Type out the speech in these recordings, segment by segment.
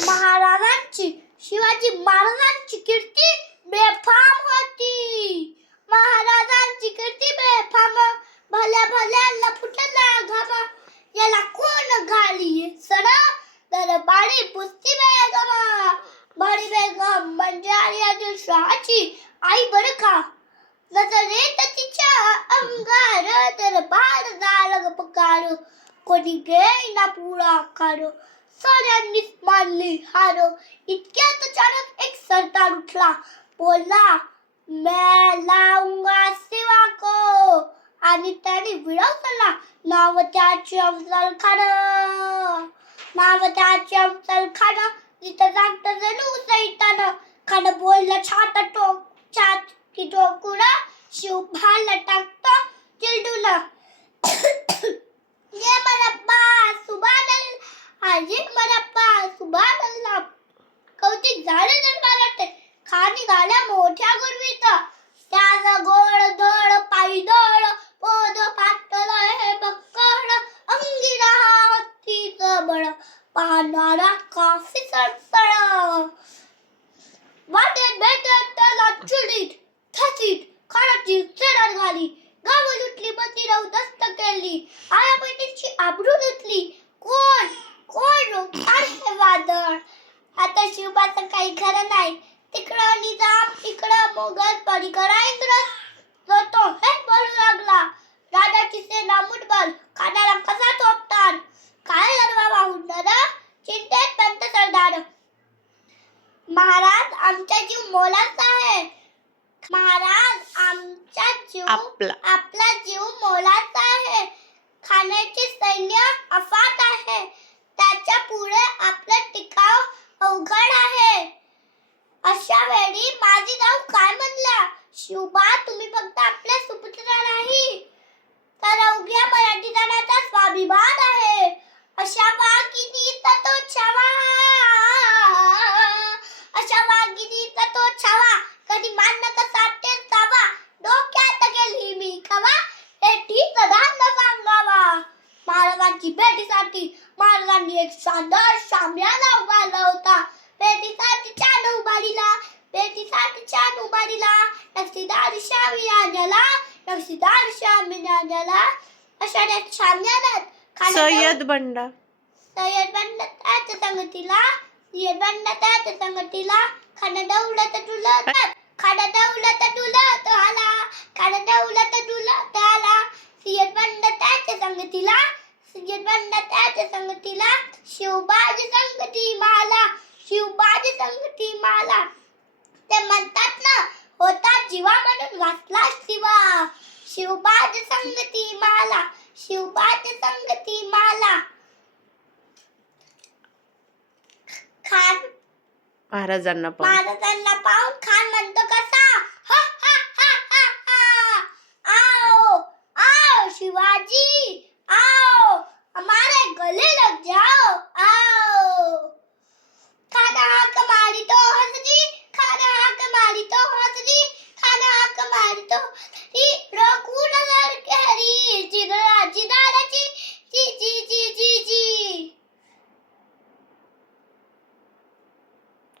महाराजांची शिवाजी महाराजांची कीर्ती बेफाम होती. महाराजांची कीर्ती बेफाम, भल्या भल्याला फुटला घाम. याला कोण घाली सण, दरबारी पुस्ती बेगम. बडी बेगम म्हणजे आदिलशहाची आई बरं का. नजरेत तिच्या अंगार, दरबार झालं पकार. कोणी घेईना पुढाकार, साऱ्यांनीच मानली हार. इतक्यात अचानक एक सरदार उठला, बोलला मैं लाऊंगा सिवा को. आणि त्याने विळवला नाव त्याचे अफजल खान. नाव त्याचे अफजल खान. तिथं सांगतं जणू सैतान. खान बोलला छाती ठोकून, शिव भाला टाकतो चिरडून. ये मरप्पा सुभानल्लाह, ये मरप्पा सुभानल्लाह. कौतिक झालं दरबारात, खानी घाल्या मोठ्या गुरवीत. त्याचा गोड धड पायी दळ, पोद फाटल हे बक्कड. अंगिरा हत्तीचं बळ, पाहणारा काफी सडसड. वाटेत भेटत त्याला चिडीत ठसीत खानाची चढार झाली. गाव लुटली मती दस्त केली, आया बहिणीची आबरू लुटली. कोण कोण आहे वादळ. आता शिवबाचं काही खरं नाही. तिकडं निजाम, इकडं मोगल, पलीकडं इंग्रज. तो हे बोलू लागला, राजाची सेना मुठभर, खानाला कसा थोपणार. काय गरवा वाहुणार, चिंतेत पंत सरदार. महाराज आमचा जीव मोलाचा आहे. महाराज आमचा जीव आपला जीव मोलाचा आहे. खानाचे सैन्य अफाट आहे, त्याच्या पुढे आपलं टिकाव अवघड आहे. अशा वेळी माझी गाव काय म्हणला. शिवबा तुम्ही फक्त आपल्या सुपुत्र नाही, तर अवघ्या मराठी जनाचा स्वाभिमान आहे. अशा वाघिणीचा तो छावा, अशा वाघिणीचा तो छावा, कधी मान कसा टेचावा. डोक्यात गेली मी खवा, पेटीचा धान्य सांगावा. महाराजांची भेटीसाठी महाराजांनी एक शानदार शामियाना उभारला होता. भेटीसाठी छान उभारीला, भेटीसाठी छान उभारीला. नक्षीदार शामियानाला, नक्षीदार शामियानाला. अशा शामियानात सय्यद बंडा त्याच्या संगतीला, सय्यद बंडा त्याच्या संगतीला. खाना दौलत डुलत, खाना दौलत डुलत आला, खाना दौलत डुलत आला. सय्यद बंडा त्याच्या संगतीला, सय्यद बंडा त्याच्या संगतीला. शिवबाजी संगती माला, शिवबाजी संगती माला. ते म्हणतात ना, होता जीवा म्हणून वाचला शिवा. शिवबाजी संगती माला, शिवबाजी संगती माला. खान महाराजांना पाहून खान म्हणतो कसा, हा हा हा हा हा. आओ आओ शिवाजी, आओ हमारे गले लग जाओ, आओ. खाना हाक मारी तो हंसदी, खाना हाक मारी तो हंसदी, खाना हाक मारी तो ही. रोकू नजर केरी जिराची दाराची, जी जी जी जी जी.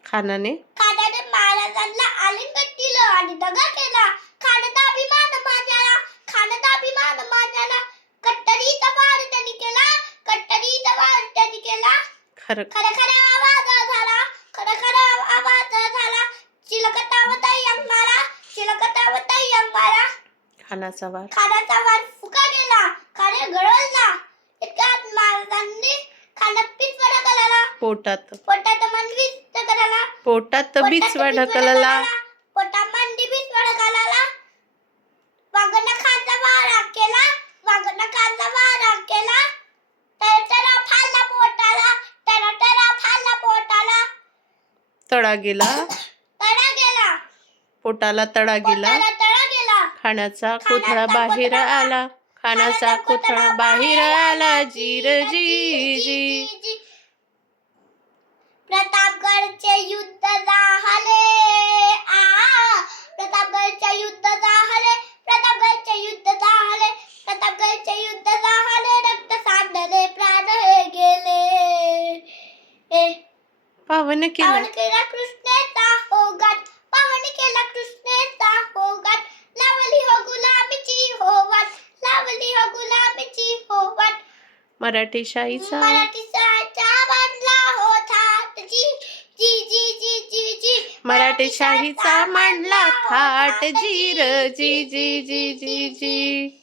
खानाने महाराजांना आलिंगन दिलं आणि दगा केला. खानाचा अभिमान माझ्याला, खानाचा अभिमान माझ्याला. कट्टरीचा वार त्यांनी केला, कट्टरीचा वार त्यांनी केला. खरं खरं आवाज झाला, खरं आवाज झाला. चिलकतावताई अंगाला, चिलकतावताई अंगाला. खानाचा वार फुका गेला, खाने गळवला. इतक्यात महाराजांनी खाना पिचवडा करायला, पोटात मनवीत करायला, पोटात बिचवा ढकलला, पोटा मंडी बिचवडा करायला. वाघना खाचा वारा केला, वाघना खाचा वारा केला. टरा फाला पोटाला, टरा फाला पोटाला. तडा गेला, पोटाला तडा गेला. खाण्याचा कोथळा बाहेर आला, खाण्याचा कोथळा बाहेर आला. जीर जी जी. प्रतापगडचे युद्ध झाले, प्रतापगडचे युद्ध झाले, प्रतापगडचे युद्ध झाले, प्रतापगडचे युद्ध झाले. रक्त सांडले, प्राण हे गेले. पावन केला पावन केला कृष्णेचा होगाट पावन केला कृष्णेचा होगाट लावली हो गुलाबीची हो वाट लावली हो गुलाबीची हो वाट मराठी शाहीचा मराठी शाळेचा बांधला हो थाट जी जी जी जी जी जी मराठी शाहीचा मांडला थाट जी र जी जी जी जी जी